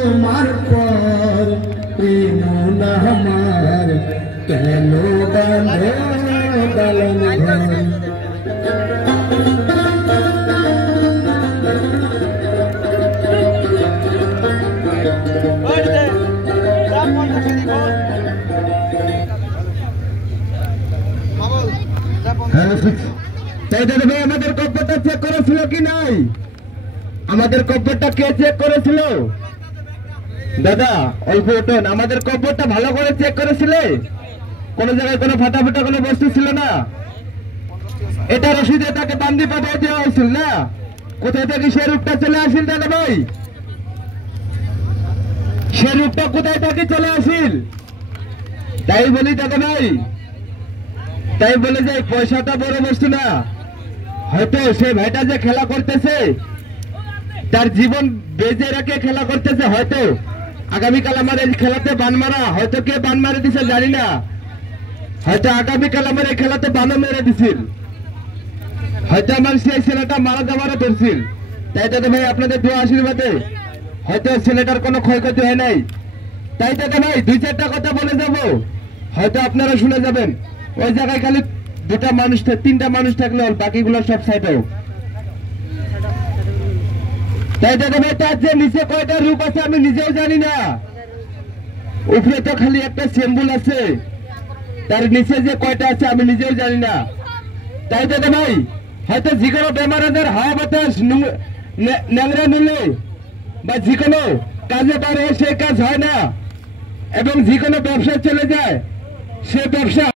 তোমার পর প্রেম না আমার কেন বাঁধে দালান ঘর। তাই দাদা ভাই আমাদের কব্বরটা চেক করেছিল কি নাই? আমাদের কব্বরটা কে চেক করেছিল? দাদা অল্প ওঠেন। আমাদের কব্বরটা ভালো করে চেক করেছিলে? কোন জায়গায় কোনো ফাটা ফাটা কোনো বস্তু ছিল না? এটা রশিদে তাকে বান্দি পাঠিয়ে দেওয়া হয়েছিল না? কোথায় থেকে সে রূপটা চলে আসিল দাদা ভাই? সে রূপটা কোথায় থেকে চলে আসিল? তাই বলি দাদা ভাই, তাই বলে যে পয়সাটা বড় বস্তু না। হয়তো সে ভাইটা যে খেলা করতেছে তার জীবন বেঁচে রেখে খেলা করতেছে। হয়তো আগামীকাল আমার এই খেলাতে বান মারা, হয়তো কে বান মারে দিছে জানি না, হয়তো আগামীকাল আমার এই খেলাতে বানও মেরে দিছিল, হয়তো আমার সেই ছেলেটা মারা যাওয়ারও ধরছিল। তাই দাদা ভাই আপনাদের দোয়া আশীর্বাদে হয়তো ছেলেটার কোনো ক্ষয়ক্ষতি হয় নাই। তাই দাদা ভাই দুই চারটা কথা বলে যাব, হয়তো আপনারা শুনে যাবেন। ওই জায়গায় খালি দুটা মানুষ, তিনটা মানুষ থাকলে বাকিগুলো সব সাইড হোক। তাই দাদা ভাই তার যে নিচে কয়টা রূপ আছে আমি নিজেও জানি না। উপরে তো খালি একটা সিম্বল আছে, তার নিচে যে কয়টা আছে আমি নিজেও জানি না। তাই দাদা ভাই হয়তো যে কোনো বেমার আজার, হাওয়া বাতাস, ন্যাংরা নিলে বা যে কোনো কাজে পারে সে কাজ হয় না, এবং যে কোনো ব্যবসা চলে যায় সে ব্যবসা